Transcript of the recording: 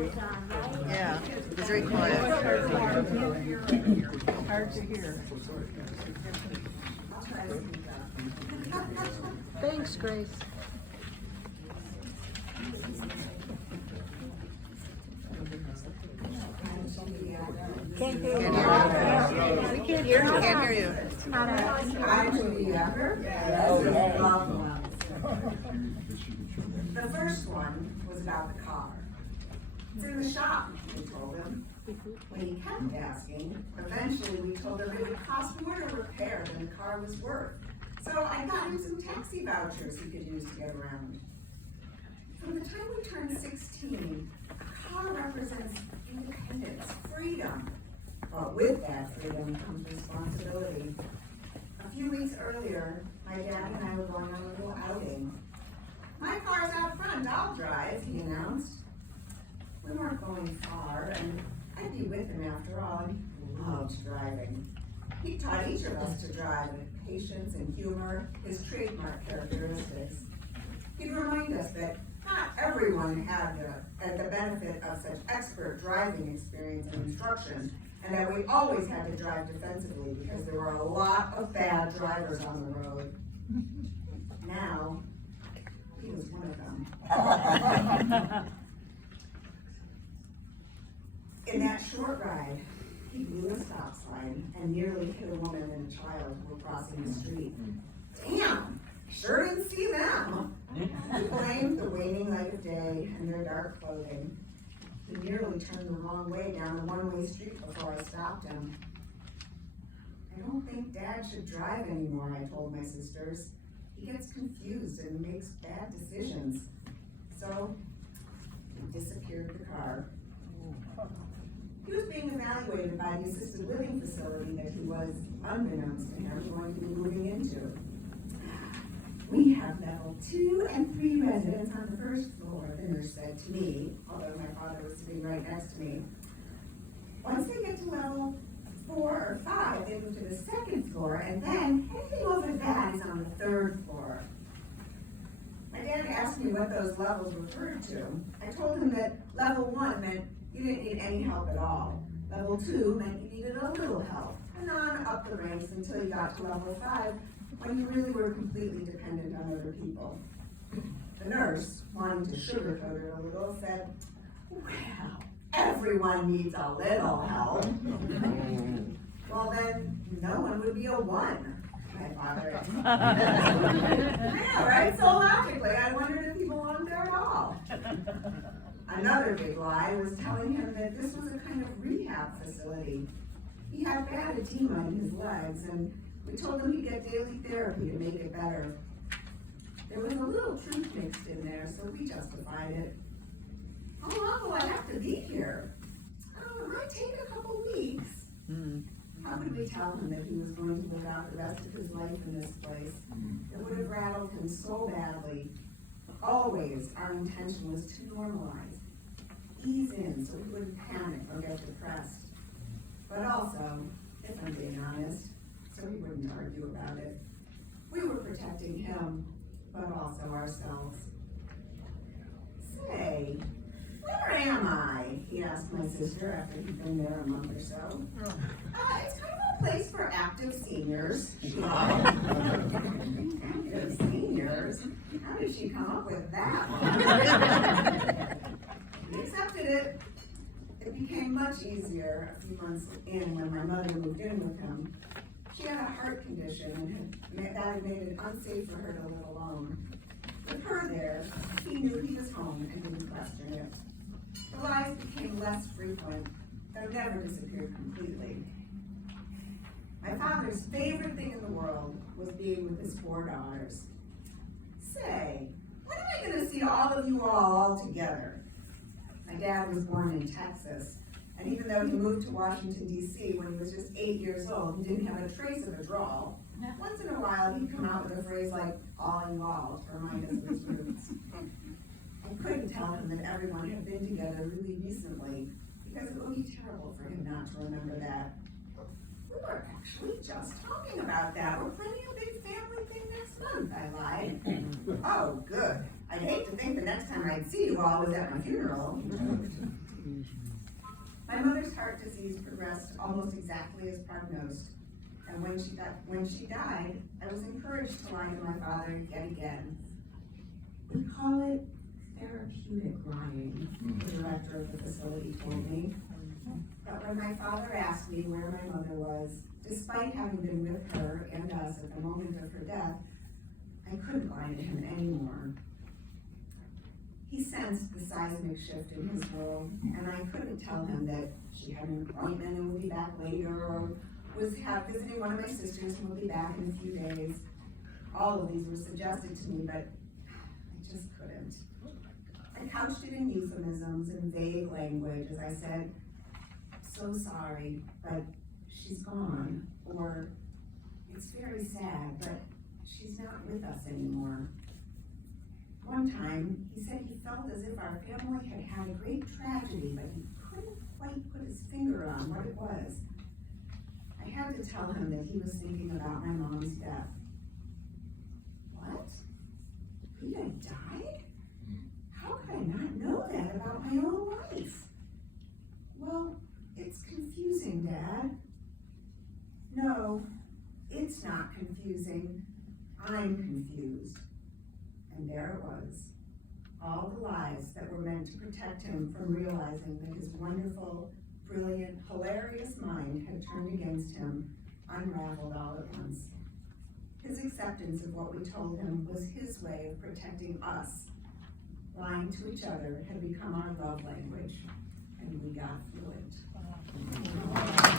Yeah, it's very quiet. Hard to hear. Thanks, Grace. Can't hear you. We can't hear you. Can't hear you. I'm Judy Younger. Loved ones. The first one was about the car. It's in the shop, we told him. When he kept asking, eventually we told him it would cost more to repair than the car was worth. So I got him some taxi vouchers he could use to get around. From the time we turned 16, a car represents independence, freedom. But with that freedom comes responsibility. A few weeks earlier, my dad and I were going on a little outing. My car's out front, I'll drive, he announced. We weren't going far, and I'd be with him after all, and he loved driving. He taught each of us to drive with patience and humor, his trademark characteristics. He'd remind us that not everyone had the benefit of such expert driving experience and instruction, and that we always had to drive defensively because there were a lot of bad drivers on the road. Now, he was one of them. In that short ride, he blew a stop sign and nearly hit a woman and a child who were crossing the street. Damn, sure didn't see them. He blamed the waning light of day and their dark clothing. He nearly turned the wrong way down the one-way street before I stopped him. I don't think Dad should drive anymore, I told my sisters. He gets confused and makes bad decisions. So, he disappeared the car. He was being evaluated by the assisted living facility that he was, unbeknownst to him, going to be moving into. We have level 2 and 3 residents on the first floor, the nurse said to me, although my father was sitting right next to me. Once they get to level 4 or 5, they move to the second floor, and then anything over that is on the 3rd floor. My dad asked me what those levels referred to. I told him that level 1 meant you didn't need any help at all. Level 2 meant you needed a little help, and on up the ranks until you got to level 5, when you really were completely dependent on other people. The nurse, wanting to sugarcoat it a little, said, well, everyone needs a little help. Well then, no one would be a 1, my father. I know, right? So logically, I wondered if he belonged there at all. Another big lie was telling him that this was a kind of rehab facility. He had bad edema in his legs, and we told him he'd get daily therapy to make it better. There was a little truth mixed in there, so we justified it. How long will I have to be here? Oh, it might take a couple weeks. How could we tell him that he was going to live out the rest of his life in this place? It would have rattled him so badly. Always, our intention was to normalize, ease in so he wouldn't panic or get depressed. But also, if I'm being honest, so he wouldn't argue about it. We were protecting him, but also ourselves. Say, where am I? He asked my sister after he'd been there a month or so. It's kind of a place for active seniors. Active seniors? How did she come up with that one? He accepted it. It became much easier a few months in when my mother moved in with him. She had a heart condition, and that had made it unsafe for her to live alone. With her there, he knew he was home and didn't question it. The lies became less frequent, though never disappeared completely. My father's favorite thing in the world was being with his 4 daughters. Say, when am I going to see all of you all together? My dad was born in Texas, and even though he moved to Washington, D.C. when he was just 8 years old and didn't have a trace of a drawl, once in a while he'd come out with a phrase like, all involved, to remind us of his roots. I couldn't tell him that everyone had been together really recently, because it would be terrible for him not to remember that. We were actually just talking about that. We're planning a big family thing next month, I lied. Oh, good. I'd hate to think the next time I'd see you all was at my funeral. My mother's heart disease progressed almost exactly as prognosed, and when she died, I was encouraged to lie to my father yet again. We call it therapeutic lying, the director of the facility told me. But when my father asked me where my mother was, despite having been with her and us at the moment of her death, I couldn't lie to him anymore. He sensed the seismic shift in his world, and I couldn't tell him that she had an appointment and would be back later, or was visiting one of my sisters and would be back in a few days. All of these were suggested to me, but I just couldn't. I couched it in euphemisms and vague language as I said, "So sorry, but she's gone," or "It's very sad, but she's not with us anymore." One time, he said he felt as if our family had had a great tragedy, but he couldn't quite put his finger on what it was. I had to tell him that he was thinking about my mom's death. What? Rita died? How could I not know that about my own life? Well, it's confusing, Dad. No, it's not confusing. I'm confused. And there it was. All the lies that were meant to protect him from realizing that his wonderful, brilliant, hilarious mind had turned against him, unraveled all at once. His acceptance of what we told him was his way of protecting us. Lying to each other had become our love language, and we got through it.